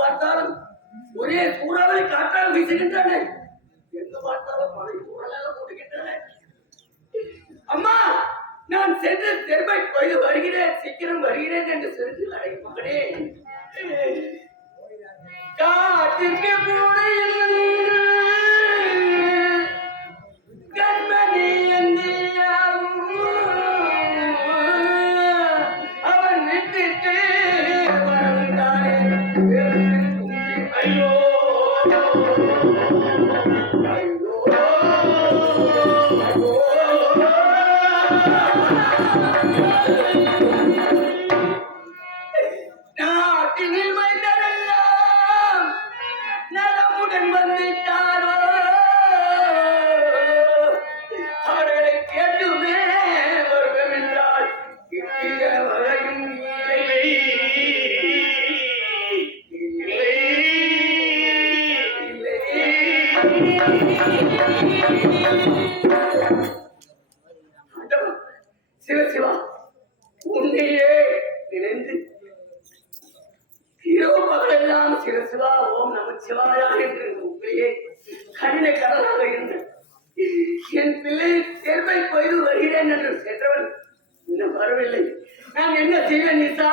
பார்த்தாலும் ஒரே சூறாவளி காற்றால் வீசுகின்றன. எங்கு பார்த்தாலும் மழை சூழலாக போடுகின்றன. அம்மா, நான் சென்று தெருமை கொய்து வருகிறேன், சீக்கிரம் வருகிறேன் என்று சென்று அழைப்பானேன். காட்டிற்கு கண்மணி அவன் வீட்டுக்கு வரவிட்டானே. ஐயோ நாட்டினில் வைத்ததெல்லாம் நலமுடன் வந்துட்டாரோ, அவர்களை கேட்டுமே வருவோம் என்றால் கிட்டிய வகையும் சிவசிவா, உன்னையே நினைந்து இரவு பகலெல்லாம் சிவசிவா ஓம் நமச்சிவாயா என்று உண்மையே கடின கடலாக இருந்து என் பிள்ளை தேர்வை கொய்து வருகிறேன் என்று சென்றவன் இன்னும் வரவில்லை. நான் என்ன செய்வேன் நிசா?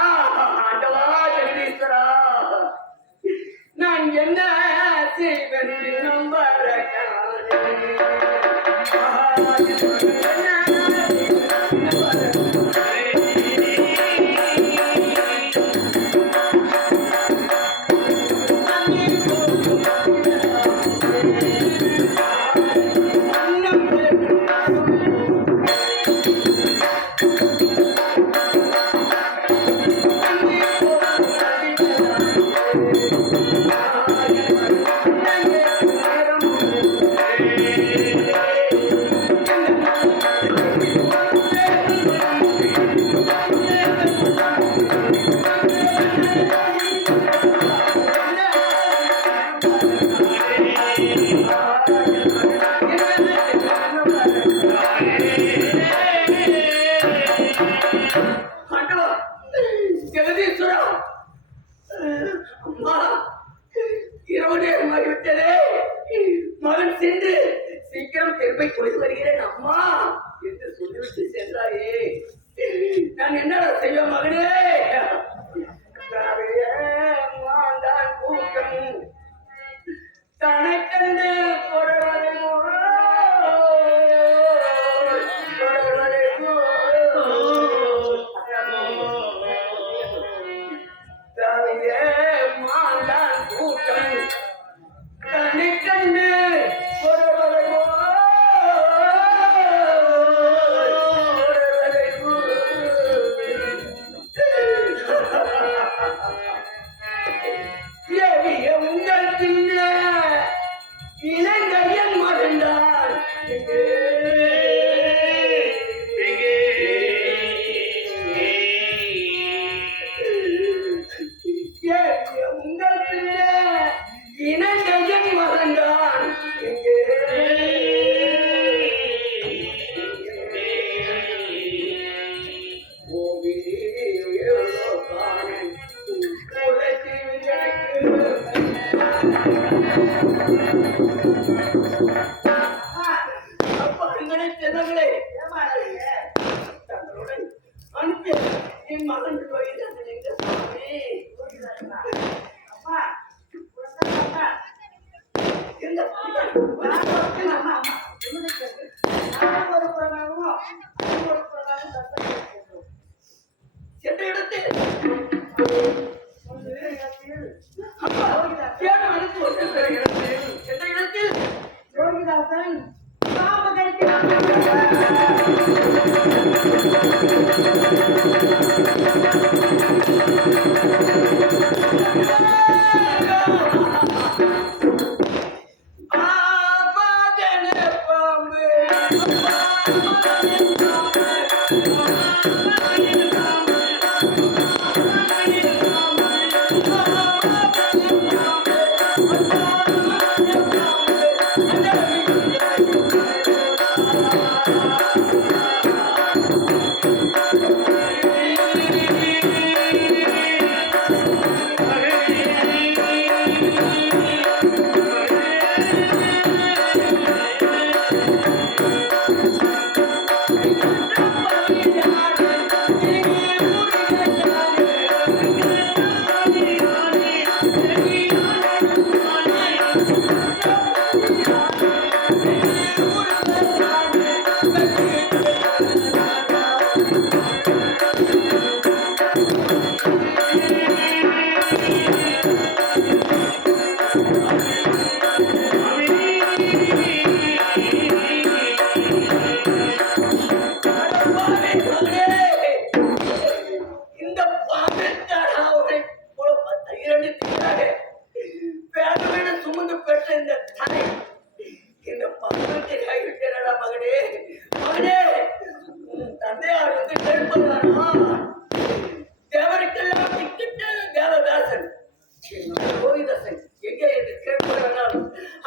ஆண்டவா ஜெகதீஸ்வரா, நான் என்ன செய்வேன்? இன்னும் வர மகன் சென்று சீக்கிரம் தெருப்பை கொய்து வருகிறேன் அம்மா என்று சொல்லிவிட்டு சென்றாயே. நான் என்னடா செய்வேன் மகனே? மாந்தான் கூட்டம் தனக்கண்டு தொடர்வதோ மாந்தான் கூட்டம் தனக்கண்டு சென்ற இடத்தில் அனுப்பி ஒன்று பெறுகிறது.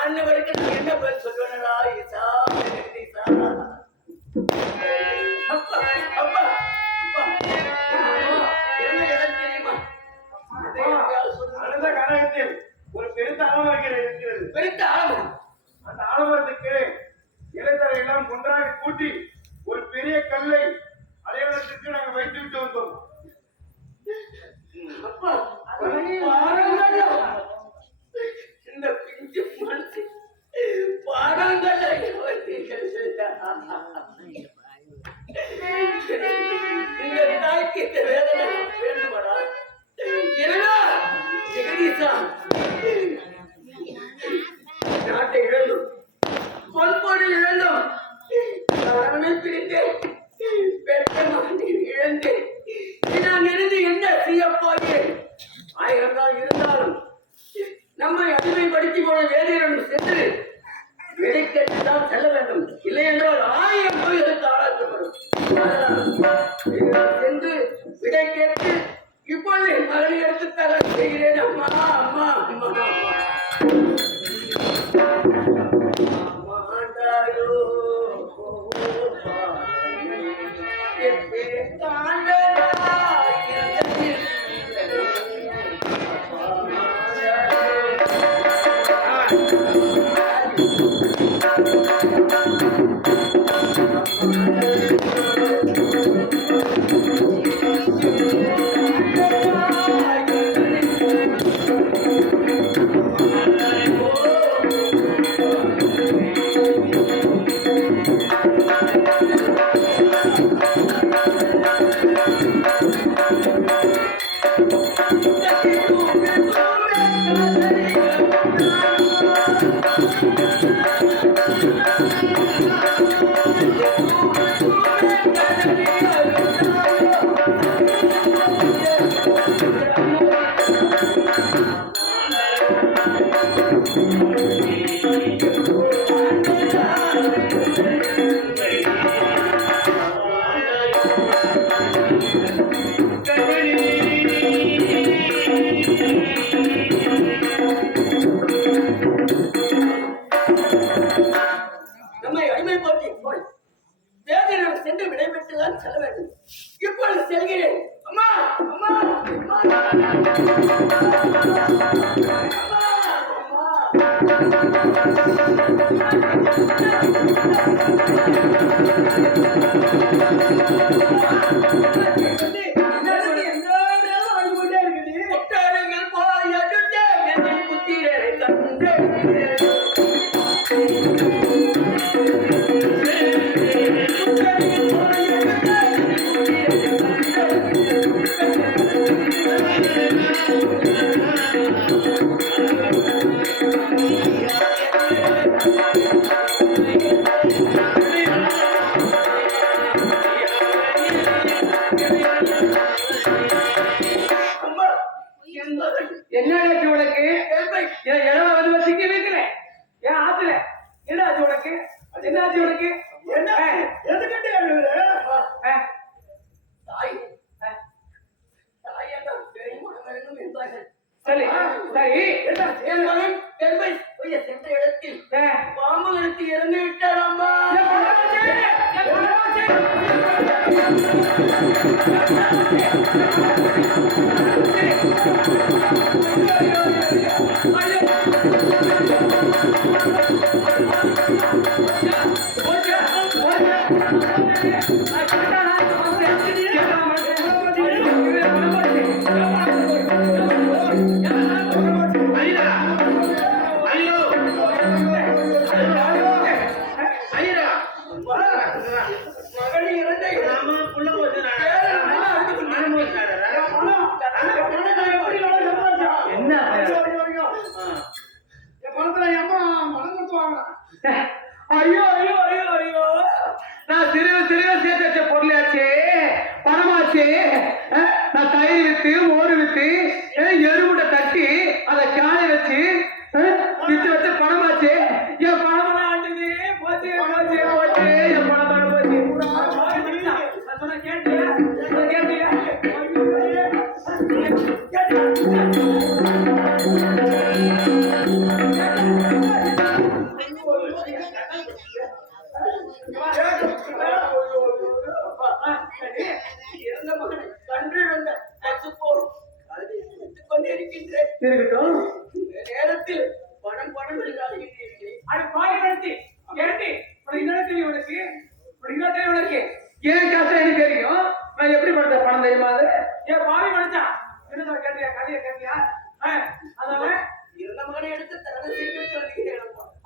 அன்னவருக்கு நான் என்ன பதில் சொல்லுவேனா? ஈசா ஈசா அப்பா அப்பா அப்பா என்ன இடம் தெரியுமா? அந்த கழகத்தில் ஒரு பெருத்த ஆலமரம் இருக்கிறது. பெருத்த ஆலமரம். அந்த ஆலமரத்துக்கு இலைத்தலை எல்லாம் ஒன்றாக கூட்டி ஒரு பெரிய கல்லை அடையாளத்திற்கு நாங்கள் வைத்து விட்டு வந்தோம். அப்பா இந்த பிஞ்சு மனசு பாரங்கள் இந்த தாய்க்கு இந்த வேதனை வேண்டுமாடா? என்னடா ஜெகதீசா, நாட்டை இழந்தோம், பொன்பொடி இழந்தோம், கணவனை பிரிந்தேன், பெற்ற மகனை இழந்தேன். நான் இருந்து என்ன செய்ய போகிறேன்? 1000 தான் இருந்தாலும் நம்மை அடிமைப்படுத்தி போன வேதியிடம் சென்று விடை கேட்டுதான் செல்ல வேண்டும். இல்லை என்றால் 1000 நோய்களுக்கு ஆளாக்கப்படும். சென்று விடை கேட்டு இப்பொழுது என் மகனை எடுத்து தர செய்கிறேன். அம்மா அம்மா அம்மா அம்மா மாண்டாயோ நம்மை அடிமைப்படுத்தி போய் வேதியிடம் சென்று விடைபெற்றுதான் செல்ல வேண்டும். இப்பொழுது செல்கிறேன். அம்மா அம்மா என்ன உனக்கு இடம் வந்து சிக்கி வைக்கிறேன். ஏன் ஆத்துல என்ன ஆச்சு உனக்கு? என்ன ஆச்சு உனக்கு? என்ன எதுக்கிட்டே தாய் தாயெல்லாம் பெருமானம் என்பார்கள். சரி சரி என் மகன் பெருமை சென்ற இடத்தில் பாம்புகளுக்கு இறந்து விட்டார். அம்மா ஐயோ ஐயோ ஐயோ ஐயோ, நான் சிறுவ சேர்த்து வச்ச பொருளாச்சே, பணமாச்சே. நான் தயிர் வித்து மோறு வித்து எருமுட்டை தட்டி அதை காய வச்சு வித்து வச்ச பணமாச்சே. என் பணம் ஆண்டுது போச்சு போச்சு போச்சு. என் பணம் போச்சு. கேட்டியா கேட்டியா?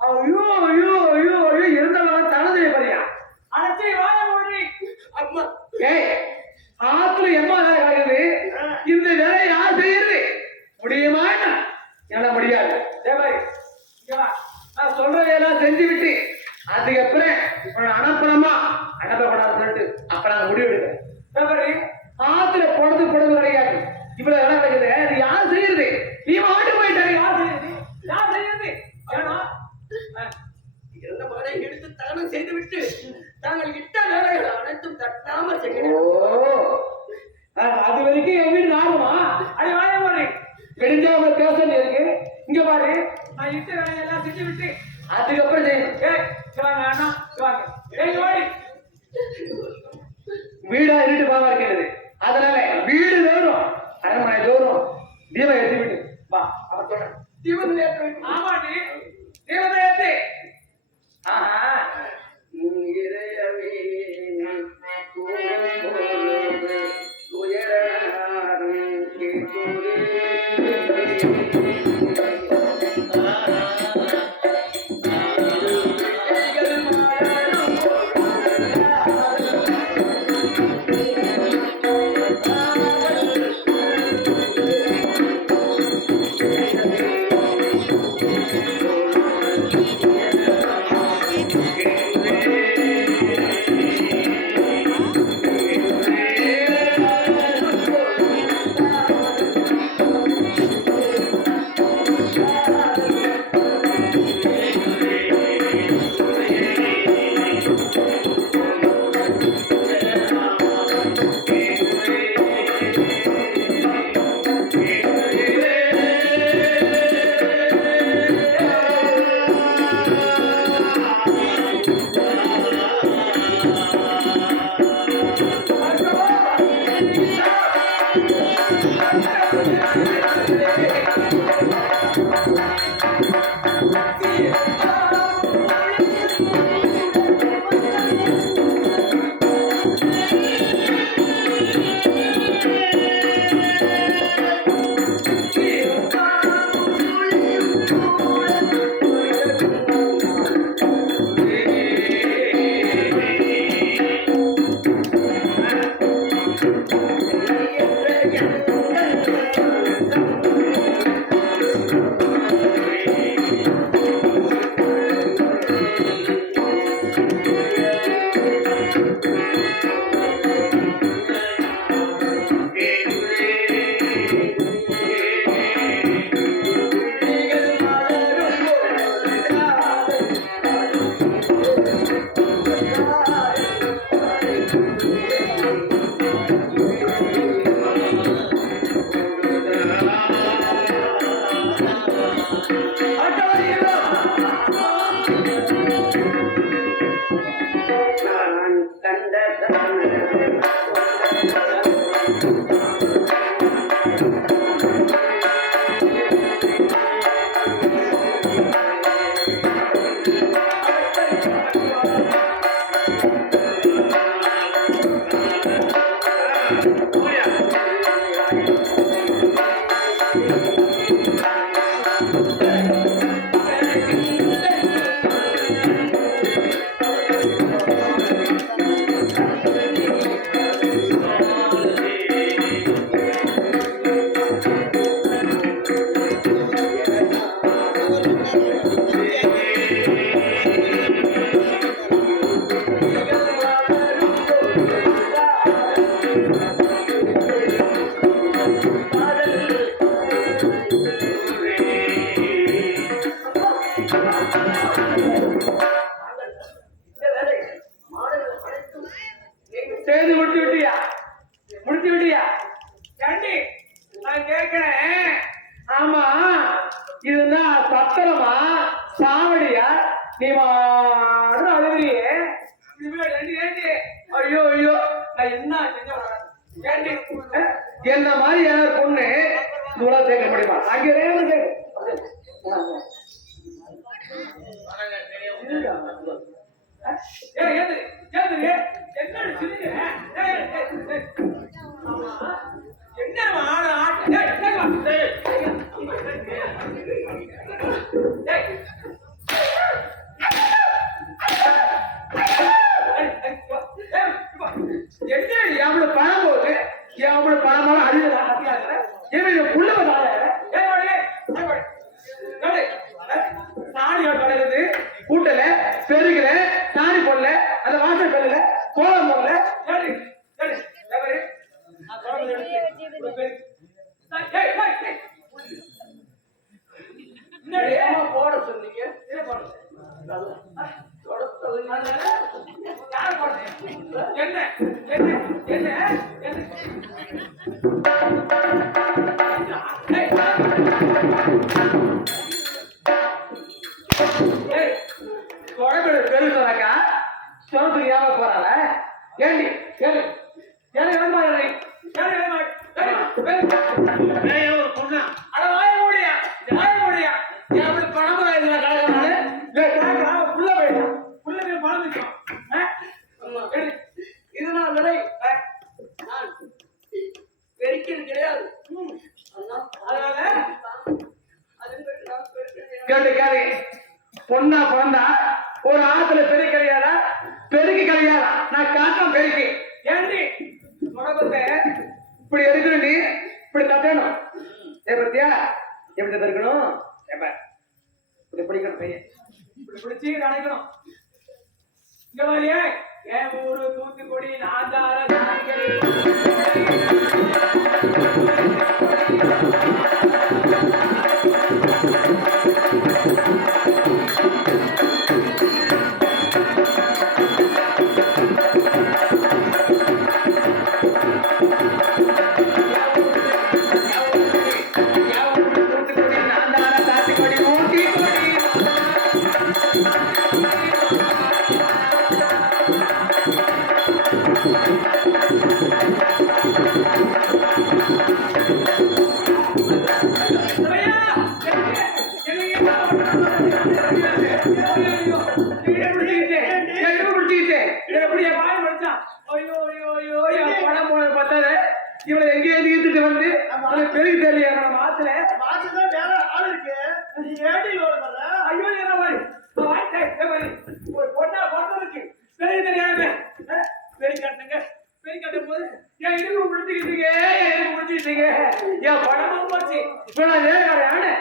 ஐயோ ஐயோ ஐயோ ஐயோ இருந்தவங்க தனது பாரியா அடச்சி வாய மூடி. அம்மா ஏய் ஆத்துல எம்மா வேலை காயுது இந்த வேலையை யார் செய்யுது முடியுமா என்ன என்னால முடியாது டேய் பாரு, இங்க வா. நான் சொல்றதையெல்லாம் செஞ்சு விட்டு அதுக்கப்புறம் உன்னை அனுப்பணுமா அனுப்பக்கூடாதுன்னு சொல்லிட்டு அப்ப நாங்க முடிவு எடுக்கிறேன் டேய் பாரு, ஆத்துல பொழுது கிடையாது இவ்வளவு வேலை கிடைக்குது அது யார் செய்யுது நீ மாட்டு போயிட்டாரு யார் செய்யுது? யார் செய்யுது? ஏன்னா, இருந்த மகனை எடுத்து தானம் செய்துவிட்டு தாங்கள் இட்ட வேலைகள் அனைத்தும் தட்டாம ஓ செய்கிறேன். அது வரைக்கும் என் வீடு நாடுமா அடி வாய மூடி. விடிஞ்சா உங்க பேசணும் இருக்கு இங்க பாரு நான் இட்ட வேலையெல்லாம் செஞ்சு விட்டு, அதுக்கப்புறம் செய்யணும் ஏய், இங்க வாங்க அண்ணா, இங்க வாங்க. ஏய், இங்க வாடி. வீடா இருட்டு பாவா இருக்கிறது அதனால வீடு வேணும் அரண்மனை தோறும் தீபம் எடுத்து விட்டு வா அவன் சொல்றேன் தீபம் ஏற்ற வேண்டும். ஆமாண்டி, தேவதையத்தே. ஆஹா இறையவே கூறும்போது உயரம் கேட்குதே. நான் கண்ட செய்து முடிச்சு விட்டியா முடிச்சு விட்டியா ஏண்டி, நான் கேட்கிறேன். ஆமா இதுதான் சத்திரமா சாவடியா நீ மாடு அழுகிறியே இதுவே ரெண்டு ஏண்டி? ஐயோ ஐயோ நான் என்ன செஞ்ச உனக்கு? ஏண்டி? என்ன மாதிரி யார் பொண்ணு இவ்வளவு சேர்க்க முடியுமா அங்கே ரேவன் கேடு ஏய், ஏது, ஏது, என்னடி சிரிக்கிற? ஏய், ஏய், ஏய். ஆமா, என்ன ஆடு ஆட்டு? ஏய், ஏய், வா. ஏய், ஏய். கிடக்குது, கூட்டல, பெருகல, சாணி போடல, அந்த வாசல் பெருகல, கோலம் போடல. சரி சரி சரி நான் சொல்றது எடுத்து ஒரு பேர் ஏய் ஏய் ஏய் என்னடி ஏமா போட சொன்னீங்க? என்ன போறது தொட சொல்லுங்க. யார் போறது என்ன என்ன என்ன என்ன ஏய் ஏய், தொடர்பு பெருசாக்கா சொல்றதுக்கு ஏமா போறாள? ஏண்டி கேளு கேளு வேணுமா இல்லை? யார் என்ன ஏய் ஒரு பொண்ணா அட வாய மூடியா ஏன் அப்படி பணமா இதுல கலக்கறானே ஏய், கேட்கறா, புள்ள வேணும். உள்ள போய் பணம் நிக்கும் ஆமா. இது நான் விலை நான் பெருக்கிறது கிடையாது. அதனால கேட்டு கேளு, பொண்ணா பிறந்தா ஒரு ஆத்துல பெருக்கி கிடையாதா? பெருக்கி கிடையாதா? நான் காட்டம் பெருக்கி ஏண்டி தொடக்கத்தை இப்படி எடுக்கணும், இப்படி தட்டணும். ஏ பத்தியா எப்படி தடுக்கணும்? ஏப்ப இப்படி பிடிக்கணும் பையன். இப்படி பிடிச்சி நினைக்கணும் இங்க மாதிரியே என் ஊரு தூத்துக்குடி நாந்தார தாய்களே. தூத்துக்குடி நாந்தார தாத்திக்குடி ஊட்டிக்குடி. ஐயா, எப்படி என் வாய் வச்சான் ஐயோ ஐயோ ஐயோ என் பணம் போன பார்த்தாரு இவளை எங்கேயே இழுத்துட்டு வந்து பெருக்கி தெரியல நம்ம ஆத்துல. ஐயோ என்ன மாதிரி ஒரு பொண்ணா பொண்ணு பெரிய தெரியாம பெரிய கட்டுங்க பெரிய கட்டும் போது என் இடுப்பு முடிச்சுக்கிட்டீங்க என் பணமும் போச்சு இப்ப நான் ஏழை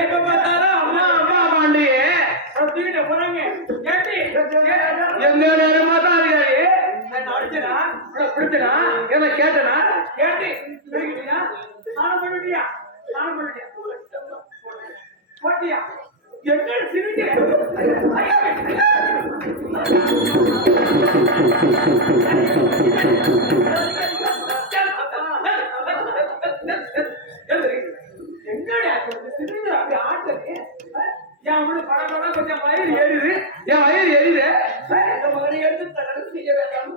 எப்ப பார்த்தாலும் அம்மா அம்மா பாண்டியே தூக்கிட்டு போறாங்க கேட்டி எந்த நேரமா தான் இருக்காரு. நான் அடிச்சனா பிடிச்சனா என்ன கேட்டனா? கேட்டி தூக்கிட்டியா நானும் பண்ணிட்டியா போட்டியா என்ன சிரிக்கிற என்னடா சிரிக்கிற அப்படி ஆட்டது என் அவனு படம் கொஞ்சம் வயிறு ஏறுது என் வயிறு எரியுது. இந்த மகனை எடுத்து தகவல் செய்ய வேண்டாம்.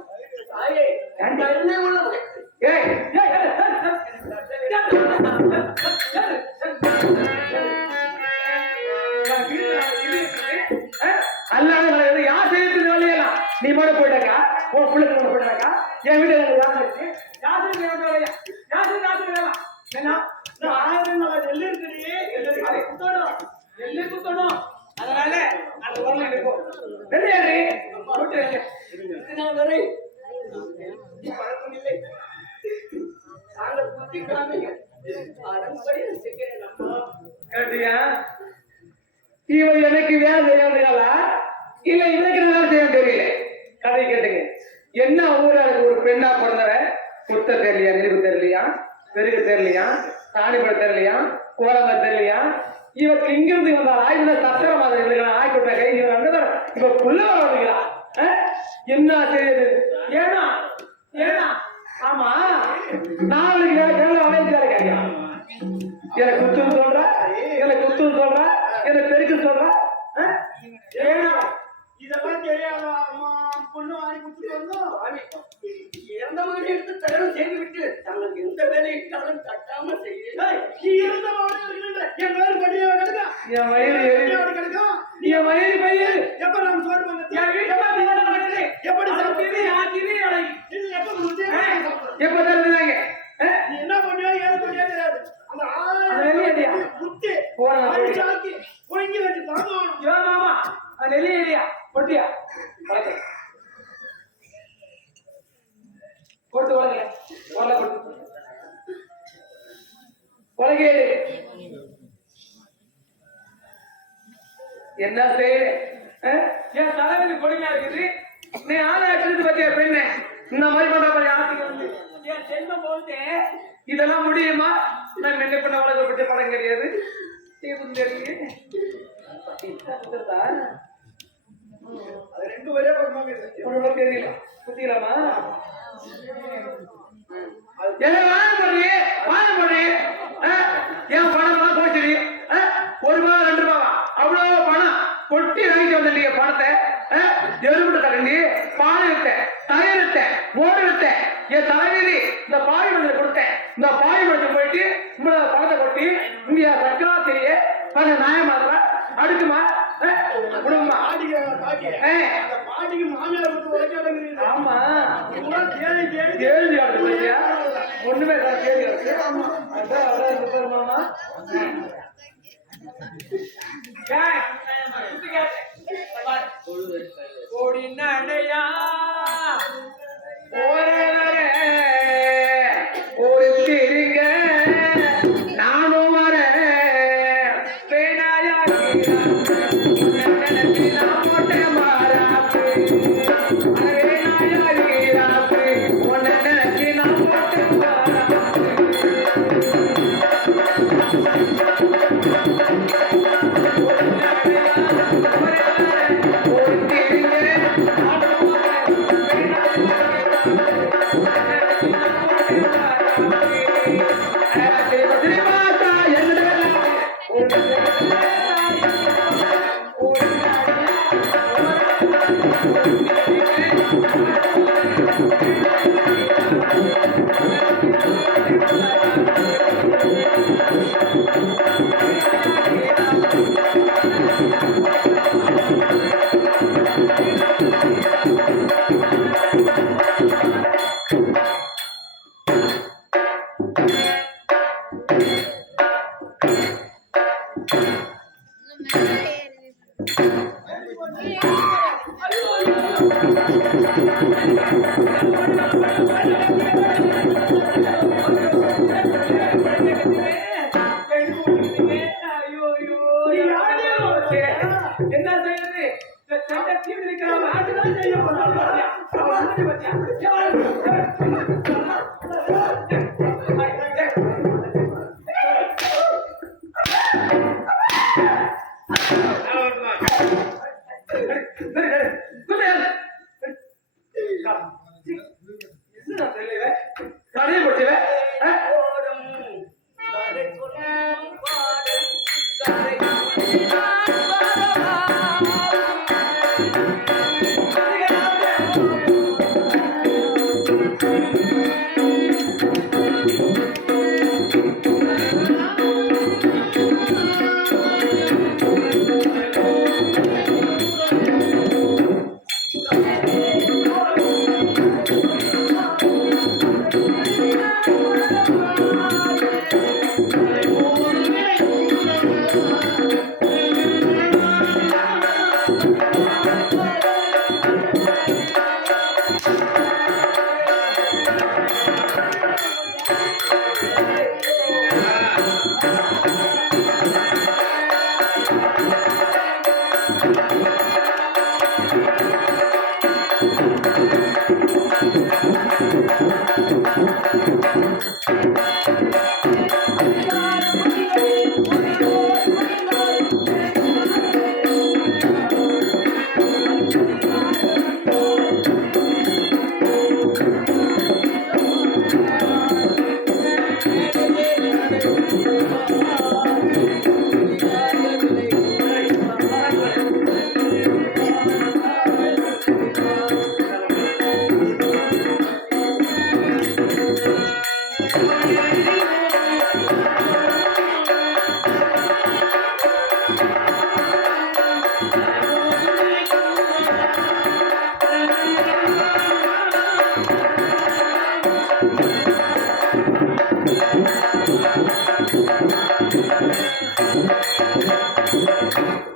தாயே, என்ன உள்ள ஏய் அல்லாத யார் செய்யறது வேலையெல்லாம் நீ மட்டும் போயிட்டாக்கா, உன் பிள்ளைங்க போயிட்டாக்கா, என் வீட்டுல யாரும் இருக்கு. என்ன 1000 நெல்லு இருக்குடி, எள்ளு குத்தணும் வேலை செய்ய வந்திருக்காளா இல்ல இவனுக்கு வேலை செய்ய தெரியல. கதை கேட்டுங்க. என்ன ஊராளுக்கு ஒரு பெண்ணா பிறந்தவ குத்த தெரியலையா, நெருப்பு தெரியலையா, பெருகு தெரியலையா, தானிப்பட தெரியலையா, கோலமா தெரியலையா, இவக்கு இங்கிருந்து வந்தாளா இல்ல சத்திரமா ஆய்வுட்ட கை இவர் அங்கதான் இப்ப புள்ள வளர்ந்துங்களா? என்ன தெரியுது? ஏன்னா ஏன்னா ஆமா நாளைக்கு வேலை வளைஞ்சுக்காரு கேட்க எனக்கு குத்துன்னு சொல்ற, எனக்கு குத்துன்னு சொல்ற, எனக்கு பெருக்கு சொல்ற. ஏன்னா இதெல்லாம் தெரியாதா அம்மா பொண்ணு வாங்கி கொடுத்துட்டு வந்தோம். இறந்த மாதிரி எடுத்து தகவல் செய்து விட்டு தங்களுக்கு எந்த வேலையிட்டாலும் தட்டாம செய்ய. நீ இருந்த என் வயிறு படியா கிடக்கா, என் வயிறு கிடக்கும். நீ வயிறு பையன் எப்ப நம்ம சோறு பண்ண எப்படி எப்ப தருந்தாங்க? நீ என்ன பண்ணியோ ஏது பண்ணியோ தெரியாது. அந்த குத்தி சாக்கி ஒழுங்கி வச்சு தாங்க. மாமா அது நெல்லியா பொட்டியா கொடுத்து உலக உலக கொடுத்து உலகேடு என்ன செய்ய? என் தலைவலி கொடுமையா இருக்குது. நீ ஆளாச்சு பத்தியா பெண்ணு இந்த மாதிரி பண்ற மாதிரி ஆசைக்கு வந்து என் செல்வம் போட்டு இதெல்லாம் முடியுமா? நான் என்ன பண்ண உலக பற்றி படம் கிடையாது. அது ரெண்டு வரையா பக்கமாக தெரியல குத்திக்கலாமா? என் பணம் போச்சு. ஒரு ரூபா 2 ரூபாவா அவ்வளவு பணம் கொட்டி வாங்கிட்டு வந்தீங்க பணத்தை. எருமுட்டு தரண்டி பால் விட்டேன், தயிர் விட்டேன், மோடு விட்டேன். என் தலைவீதி இந்த பாய் மஞ்சள் கொடுத்தேன். இந்த பாய் மஞ்சள் போயிட்டு இவ்வளவு பணத்தை கொட்டி இங்க சர்க்கரா தெரிய கொஞ்சம் நியாயமா அடுக்குமா குடும்பமா? பாட்டிக்கு மாமியார் ஆமா கேள்வி ஒண்ணுமே கேள்வி மாமா கோடி நடையா ஒரு திருங்க நானும் வரேன். போட்டேன் மாறாப்பு வேணாயாப்பு உன்னை நினைச்சு நான் போட்டேன் மாறாப்பு. என்ன செய்யறது? கடையை போட்டுவேன்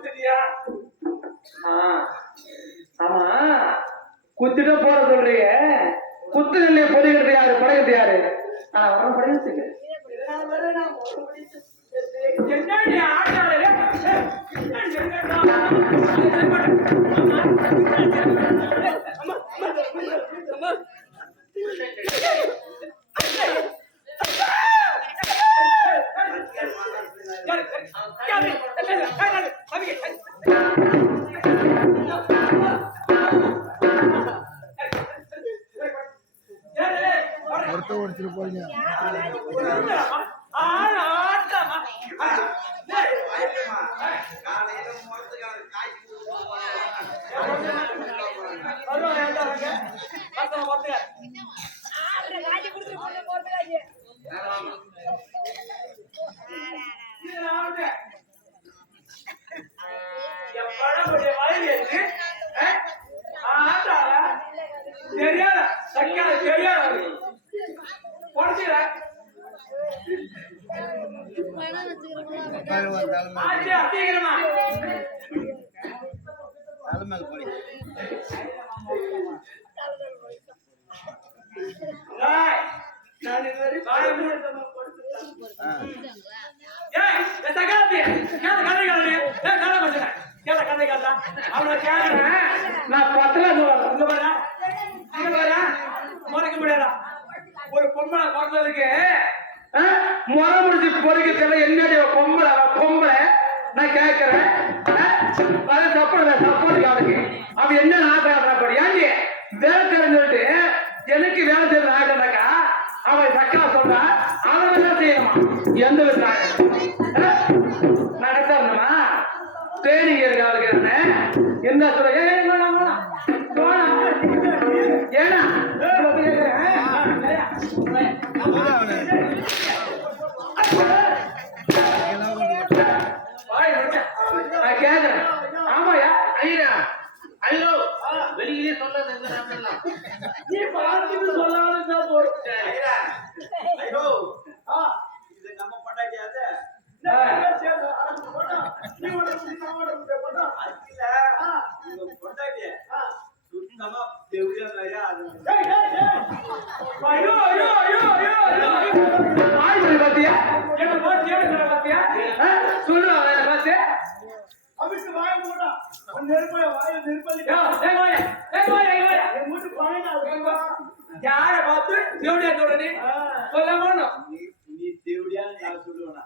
சரியா? ஆமா குத்திட்டு போற சொல்றீங்க குத்து நெல்லைய பொதுகிறது யாரு படைகிறது யாரு அவன் படைகிறதுக்கு என்னடி ஆட்டாளே? ஒருத்த ஒருத்தர் போறீங்க தெரியாத சக்கால தெரியாத பொறுத்துற ஆச்சு அதிகமா தலைமையில் போறீங்க நான் இதுவரை வாய மூடமா ஏய் சக்காலத்தி கேள கதை கேளு கேள கொஞ்சம் கேள கதை கேள அவள கேக்குறேன் நான் பத்தல இங்க பாரு மறக்க முடியாதா ஒரு பொம்பளை பிறந்ததுக்கு முறை முடிச்சு பொறுக்கிறதுல என்னுடைய பொம்பளை நான் கேட்கிறேன் சப்போர்ட் அவனுக்கு அவன் என்ன ஆட்டாடுறாப்படி ஏன்டி வேலை தெரிஞ்சுட்டு எனக்கு வேலை செய்யற ஆட்டாக்கா அவன் சக்கா சொல்றான் அவன் என்ன செய்யணுமா எந்த விதம் நடத்தணுமா ட்ரைனிங் இருக்கு அவளுக்கு என்ன சொல்ற ஏன்னா நான் கேக்குறேன் ஆமாயா ஐயா ஐயோ வெளியே சொல்லாத நீ பார்த்துட்டு சொல்லாத போறோம் ஐயோ இது நம்ம பண்ணாட்டியாத பொண்டாட்டிய சுத்தமா தெளிவா நிறையா அது ஐயோ ஐயோ ஐயோ ஐயோ ஆய் பாத்தியா என்ன பாத்தியா என்ன பாத்தியா சொல்லுவா என்ன பாத்து அபிஷ் வாய மூடா நெருப்பைய வாய நெருப்பலி யார பார்த்து தேவடியா சொல்றே சொல்ல மாட்டோம் நீ தேவடியான்னு நான் சொல்லுவேனா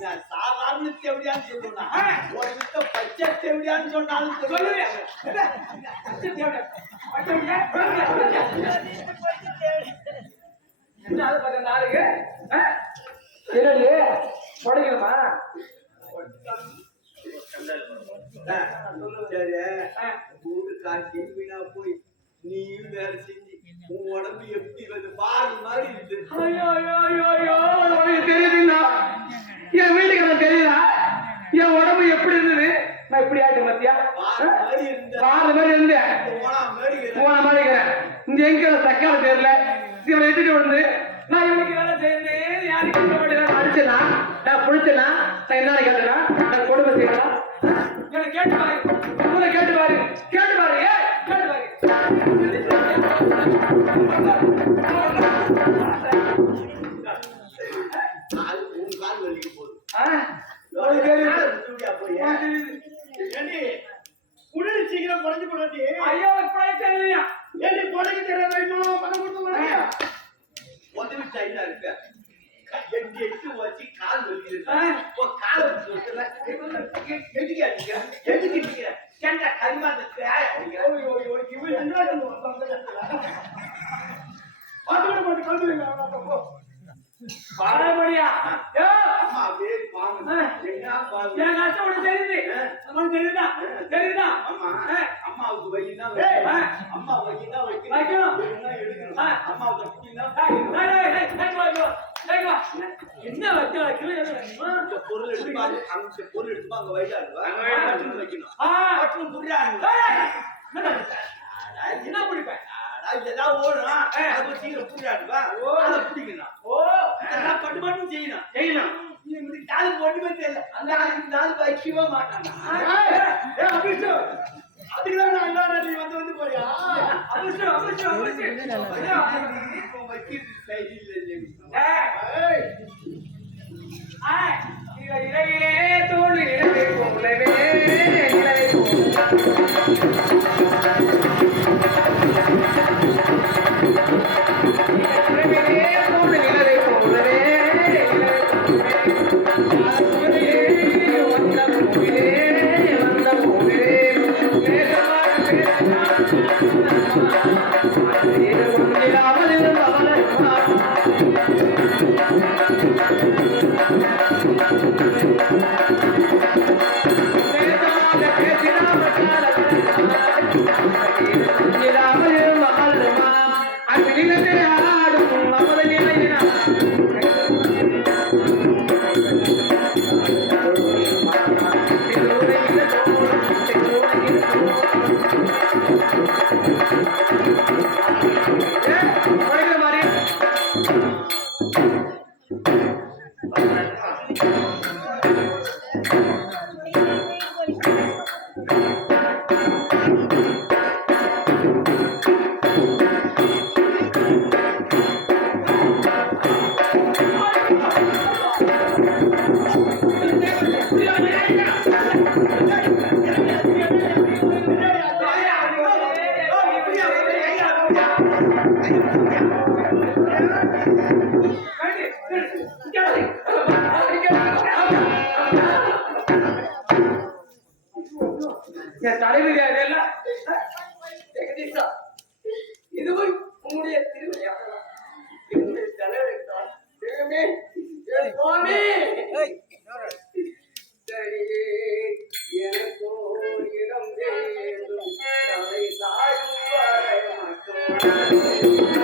நான் சாதாரண தேவடியான்னு சொல்லுவேனா ஒரு வித்த பச்சை தேவடியான்னு சொன்னாலும் சொல்லுவேன் என்ன அது பக்கம் நாளுக்கு என்னடி படைக்கணுமா சரி கூடு காட்சி வீணா போய் நீயும் வேலை செஞ்சு உன் உடம்பு எப்படி வந்து பாரு மாதிரி இருக்கு ஐயோ ஐயோ ஐயோ ஐயோ உனக்கு தெரியுதுன்னா என் வீட்டுக்கு தெரியுதா என் உடம்பு எப்படி இருந்தது நான் இப்படி ஆயிட்டேன் மத்தியா வார மாதிரி இருந்தேன் போன மாதிரி இருக்கிறேன் இந்த எங்க தக்கால தெரியல இவனை எடுத்துட்டு வந்து நான் இவனுக்கு வேலை செய்யறேன் யாருக்கு அடிச்சனா நான் புடிச்சனா நான் என்ன கேட்டனா நான் கொடுமை செய்யலாம் எனக்கு கேட்டு பாரு உங்களை கேட்டு பாரு கேட்டு பாரு ஏ கேட்டு பாரு உன் கால் வலிக்கு போகுது உனக்கு தெரியுது போய் உதவி சைனா இருக்க எட்டு எட்டு வச்சு கால் வலிக்குது காலை எதுக்கு அடிக்க எதுக்கு அடிக்கிற கேட்டா கரிமாத்த பாரம்பரியா அம்மா அப்படியே பாருங்க என்ன பாருங்க என் கஷ்டம் உனக்கு தெரியுது உனக்கு தெரியுதா தெரியுதா ஆமா அம்மாவுக்கு வயினா அம்மா வயினா வைக்கணும் எடுக்கணும் அம்மாவுக்கு புடினா என்ன வைக்க பொருள் எடுத்து அந்த பொருள் எடுத்து அங்க வயிறா வைக்கணும் பட்டும் புரியாங்க என்ன பிடிப்பேன் இதெல்லாம் ஓடும் அது சீக்கிரம் புரியாதுப்பா அதை பிடிக்கணும் இதெல்லாம் பட்டு மட்டும் செய்யணும் நீங்க காலு ஒண்ணுமே தெரியல அந்த நாள் வைக்கவே மாட்டாங்க அதுக்குதான் நான் எல்லாரும் நீ வந்து போறியா அவசியம் வைக்கிறது சரியில்லை இலையிலே தோடு இலை போலவே இலை என் தலைவிதி அதெல்லாம் ஜெகதீஷா இதுவும் உன்னுடைய திருவிழா என்னுடைய தலைவரைத்தான் தெய்வமே என் சுவாமி சரியே எனக்கோ இடம் வேண்டும் தலை தாயும் வரை மட்டும்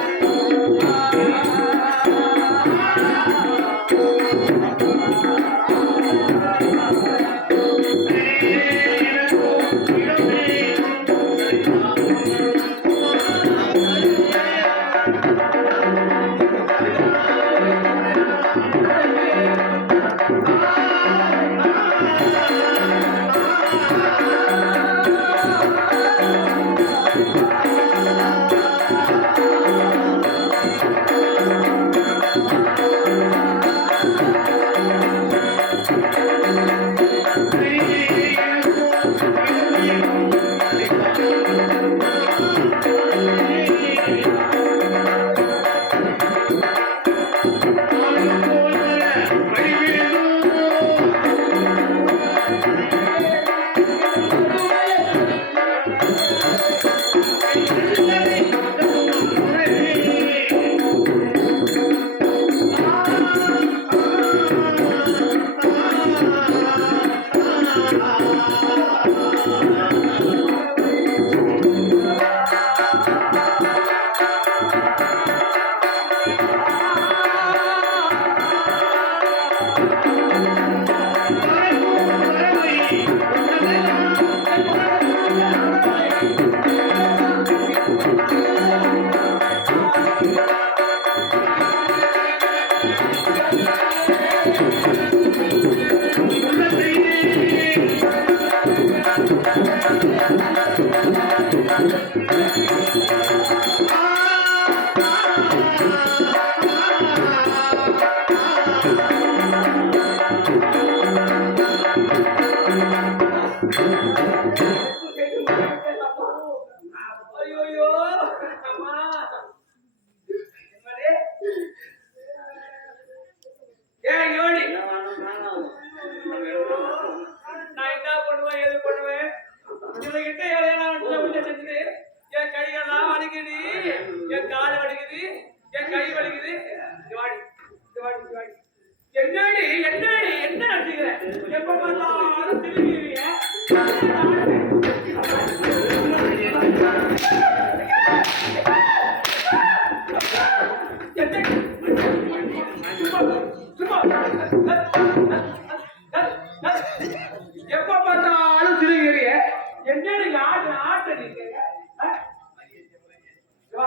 ஐயோ அம்மா என்ன நீங்க ஆட்டு நீங்க வா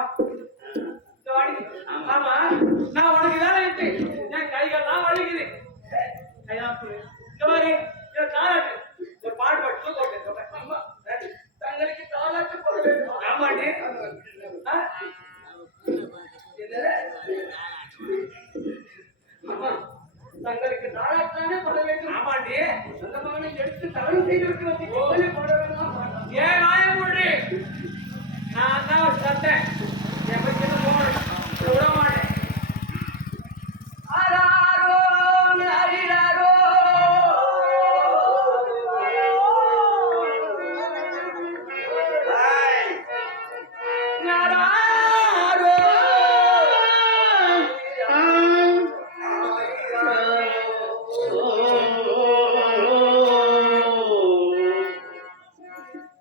இங்க வாடி. ஆமா நான் உனக்கு தானே இட்டு என் கைகள்லாம் வலிக்குது இந்த மாதிரி காலாட்டு ஒரு பாடு பட்டு போட்டு தங்களுக்கு தாலாட்டு போட வேண்டும். ஆமாண்டி ஆமா, தங்களுக்கு தாலாட்டானே போட வேண்டும். ஆமாண்டி அந்த மகனை எடுத்து தவறு செய்திருக்கிறது. போட வேண்டாம். ஏன் நாய மூடி நான் தான் ஒரு சத்தேன் என் பத்தி போகணும் விட மாட்டேன் ஆராரோ ஹரிராரோ நாராரோ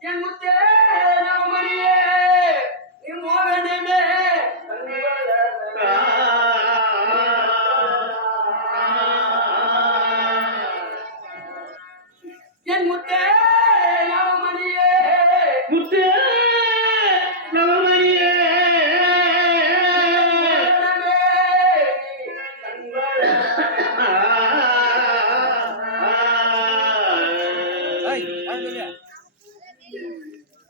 என் முத்தே நவமணியே நீ மோகனமே என் முத்தே நவமணியே முத்து நவமணியே மோகனமே கண்கள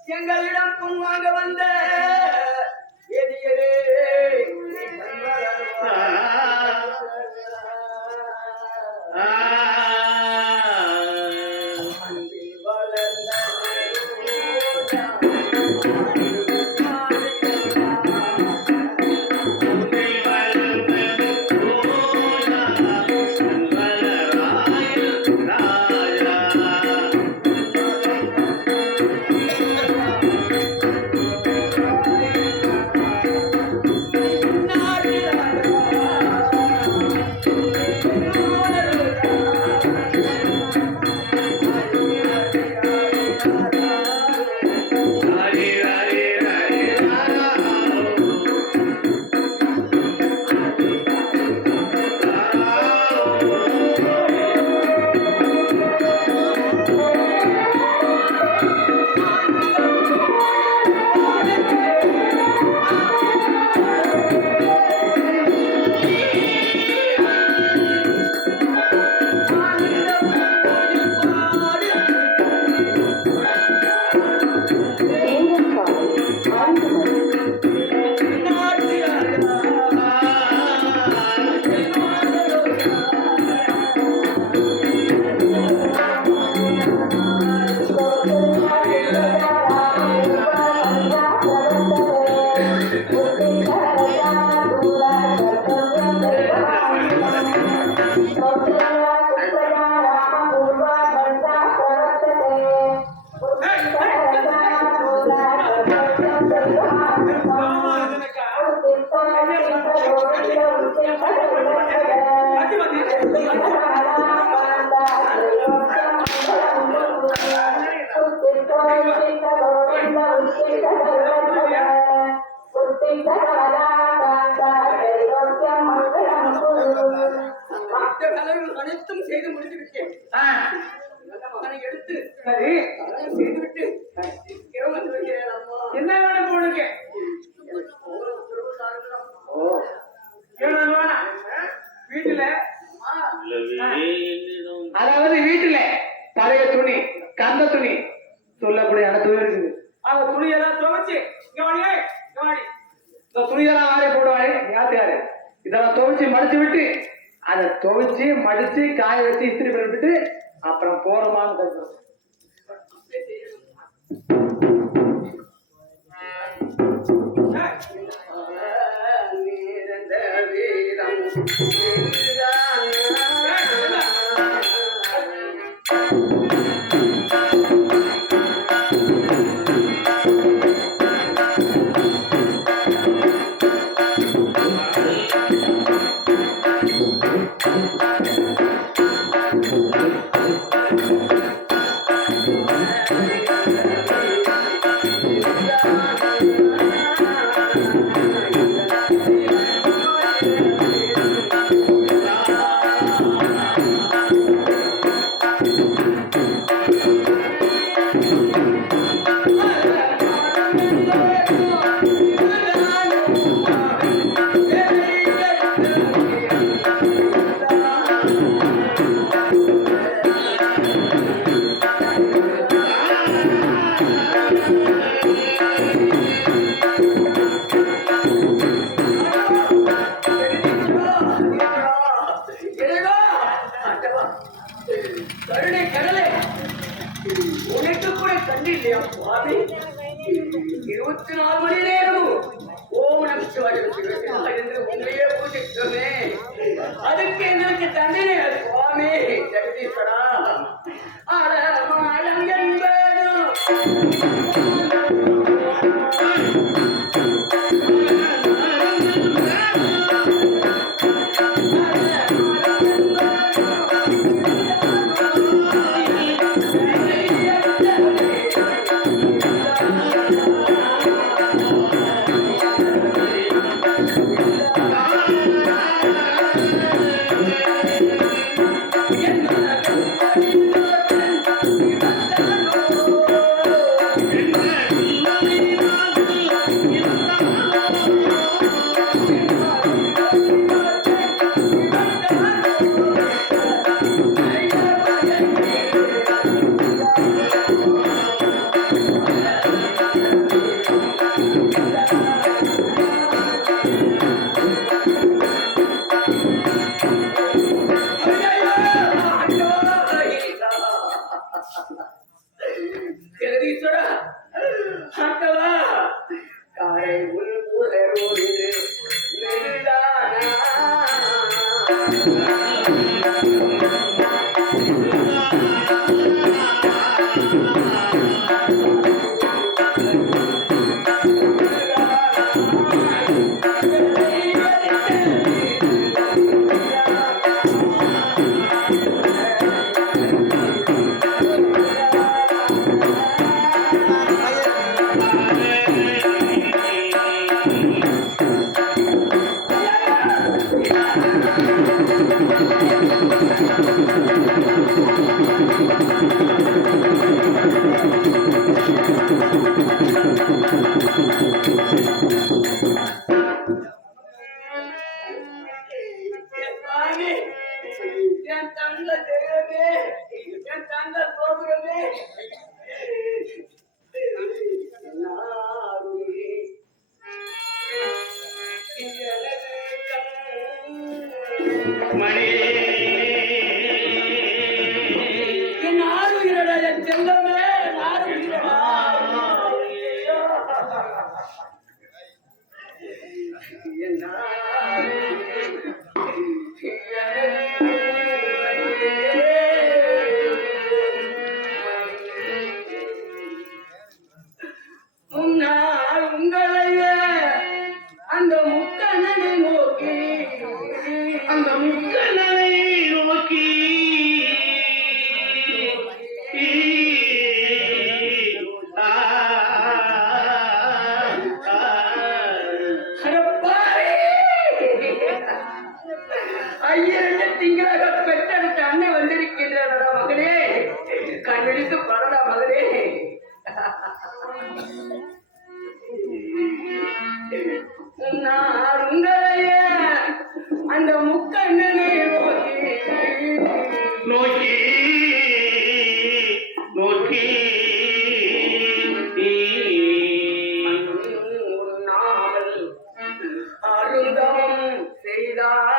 எங்களிடம் பொன் வாங்க வந்த எதியரே நீ அன்பில் வளர்ந்த மற்ற கலைகள் அனைத்தும் செய்து முடித்துவிட்டேன். அந்த மகனை எடுத்து சரி கல்யாணம் செய்துவிட்டு சீக்கிரம் வந்து விடுகிறேன் அம்மா. என்ன வேணும் உனக்கு எனக்கு போகிற உத்தரவு தாருங்கள் அம்மா. இவ்வளவு வேணாம் வீட்டுல அதாவது வீட்டுல பழைய துணி கந்த துணி சொல்லக்கூடிய அந்த துணி இருக்குது அந்த துணியெல்லாம் துவைச்சு இங்க வாடி இந்த துணியெல்லாம் ஆரே போடுவாரு யாரு இதெல்லாம் துவைச்சு மடிச்சு விட்டு அதை துவைச்சு மடிச்சு காய வச்சு இஸ்திரி பண்ணி விட்டு அப்புறம் போறோமான்னு கேட்கணும். நீரந்த வீரம் நீரந்த உனக்கு இல்லையா சுவாமி? 24 மணி நேரமும் ஓம் நமச்சிவாய என்று உங்களையே பூஜிக்கிறோமே, அதுக்கு எங்களுக்கு தண்டனை சுவாமி ஜெகதீஸ்வரா. அறமாடம் என்பதும் ஜெகதீஸ்வரா, ஆண்டவா, காரை உள்புறரோடு நெருடானா. சுவாமி, என் தங்க தெய்வமே, என் தங்க கோபுரமே, என் ஆறுயிரடா, என் செல்லமே, ஆறுயிரடா. என் முன்னால் உங்களையே அந்த முக்கண்ணனை நோக்கி, அந்த முக்கண்ணனை நோக்கி அடப்பாவி! ஐயரண்டு திங்களாக பெற்றெடுத்த அன்னை வந்திருக்கின்றனடா மகளே, கண்ணெடுத்து படடா மகளே. நான் உங்களையே அந்த முக்கண்ணனை நோக்கி நோக்கி நோக்கி உண்ணாமல் அருந்தவம் செய்தார்.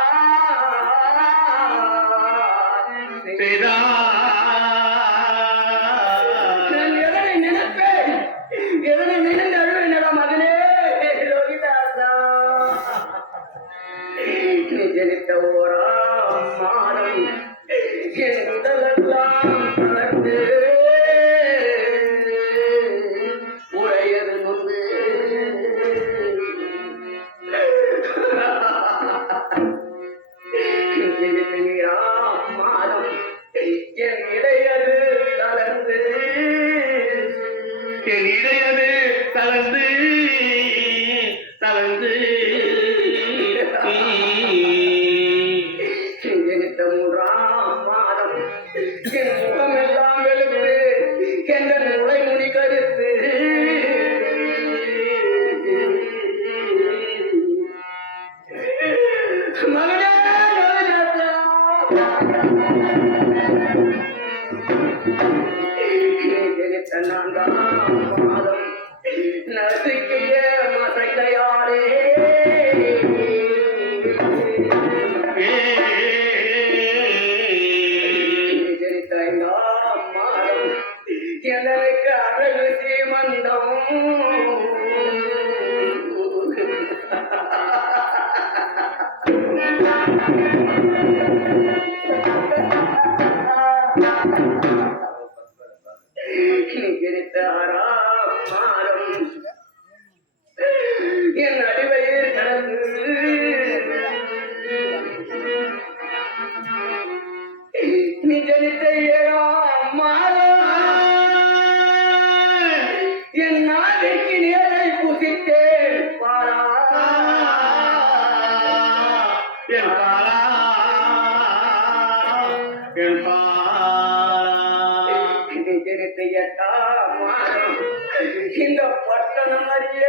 நான் எதனை நினைப்பேன், எதனை நினைந்து அழுவேனடா மகனே லோகிதாசா. நீ ஜனித்த ஓராம் மாதம் என் உடலெல்லாம் தளர்ந்து உடையது நொந்து ஜனித்த நீராம் மாதம் என் இடையது தளர்ந்து என் இடையது தளர்ந்து தளர்ந்து ஜனித்த 3ஆம் மாதம் என் முகமெல்லாம் வெளுத்து என்ற நுழைமுடி கருத்து மகனே ஜனித்த 4ஆம் மாதம் நசுக்கிய மசையாரே நிகரித்த ஆறாம் மாதம் என் அடிவயிறு கடந்து நிஜனித்த ஏழாம் மாதம் என் நாவிற்கு நேரை புசித்தேன் பாரா என் பாலா என் பாலா நிஜனித்த எட்டாம் மாதம் இந்த பட்டணம் அறிய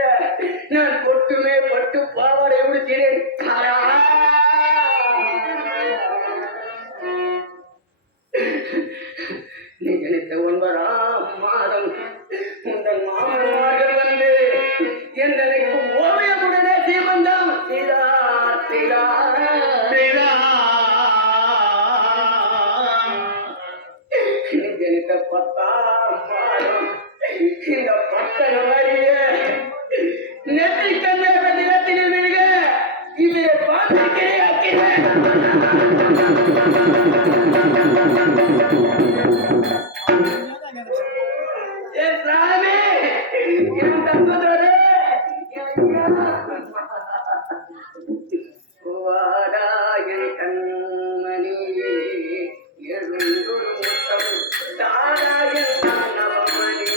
நான் பொட்டுமே பட்டு பாவாடை உடுத்தினேன் தாயா நீ நினைத்த 9ஆம் மாதம் உங்கள் மாமனார்கள் வந்து எனக்கு ஓவியமுடனே சீமந்தம் செய்தார் நீ நினைத்த 10ஆம் மாதம் இந்த பட்டணம் அறிய நெற்றிக்கண்ண நிலத்தில் விழுக இதை பார்த்து சாமி என் தம்பதோரே வாடாயின் கண்மணி எழுந்தொரு முத்தம் தாராயின் நவமணி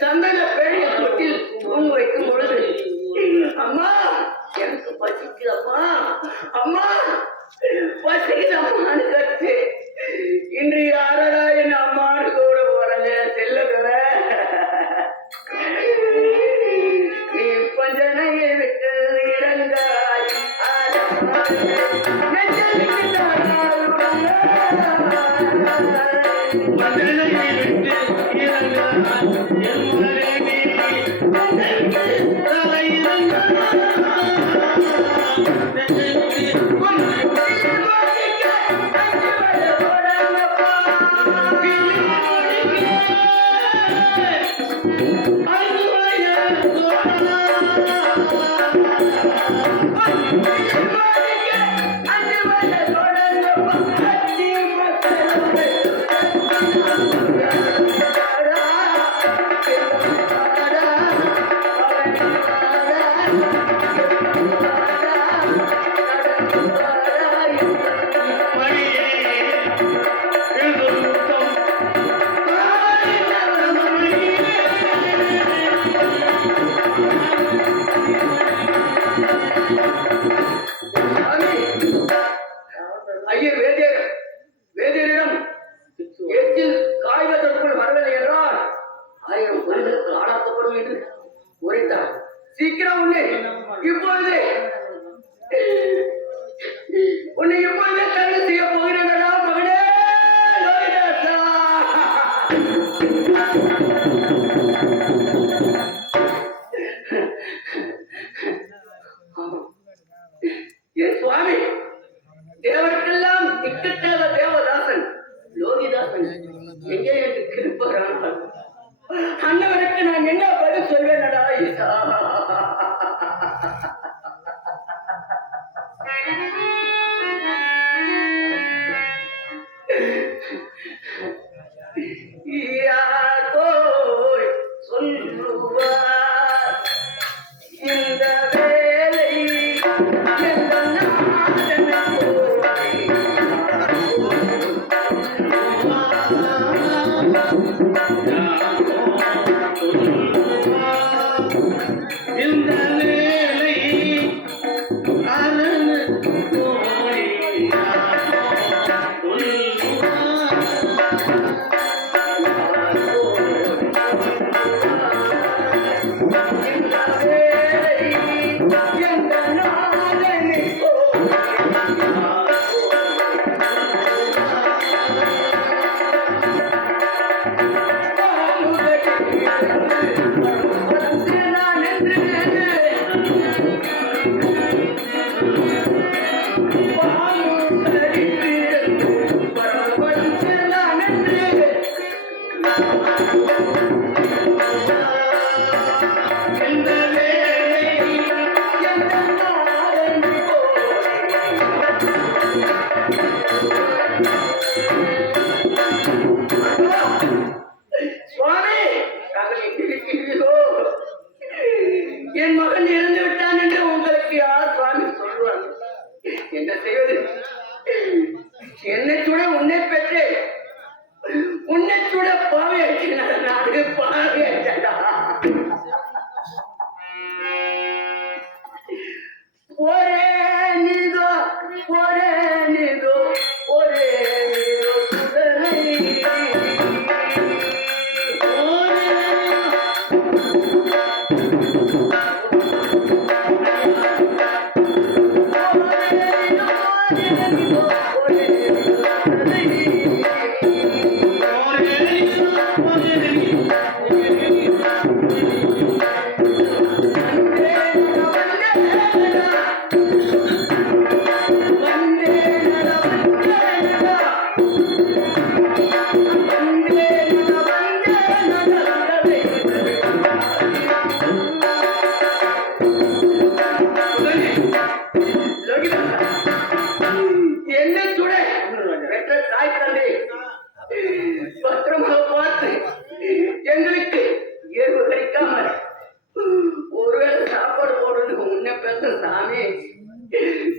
சந்தன பேழைய தொட்டில் தூங்க வைக்கும் பொழுது அம்மா எனக்கு பசிக்குதம்மா அம்மா பசிக்குதம்மான்னு கத்து இன்று யாரடா என் அம்மானு கூட போறங்க செல்ல தர நீ கொஞ்சனையை விட்டு இறங்காய் ஐயர் வேதியரிடம் எச்சில் காய்வதற்குள் வரவில்லை என்றால் 1000 பொருள்களுக்கு ஆளாக்கப்படும் என்று உரைத்தார். சீக்கிரம் உன்னை இப்பொழுதே கைது செய்ய போகிறேன்டா மகனே லோகிதாசா. என் சுவாமி தேவருக்கெல்லாம் திக்கற்ற கணேசா யாரோ சொல்லுவார் இந்த வேலை எந்த இந்த வேலை அரண் சுவாமி தாங்கள் எங்கிருக்கிறீர்களோ என் மகன் இறந்து விட்டான் என்று உங்களுக்கு யார் சுவாமி சொல்லுவாங்க என்ன செய்வது என்னை சுட உன்னை பெற்று உன்னை சுட பாவையாச்சு நாடு பாவையாச்சா ஒரே நீதோ ஒரே நீதோ ஒரே நீதோ சுடலை என்ன சுட பெற்ற தாய் தந்தை பத்திரமாக பார்த்து எங்களுக்கு ஏர்வு கழிக்காமல் ஒருவேளை சாப்பாடு போடுறது உன்னை பெற்ற சாமி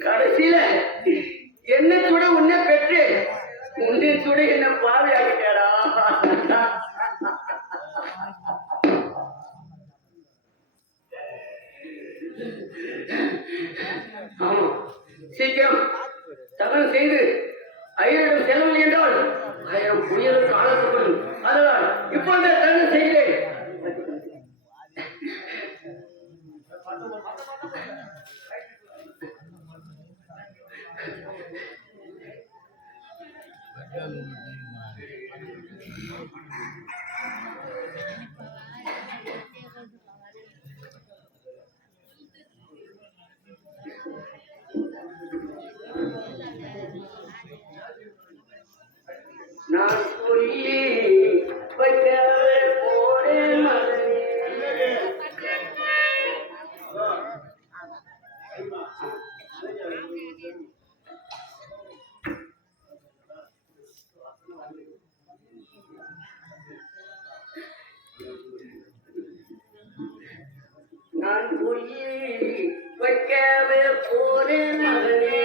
கடைசியில என்ன சுட உன்னை பெற்று உன்னை சுட என்ன பாவையாகிட்டாடா ஆமா சீக்கிரம் தகனம் செய்து ஐயரிடம் செல்லவில்லை என்றால் 1000 புயலுக்கு ஆளாக்கப்படும் அதனால் இப்பொழுது தகனம் செய்கிறேன் நான் சொல்லி வைக்கவே போறேன் மகனே. நான் சொல்லி வைக்கவே போறேன் மகனே.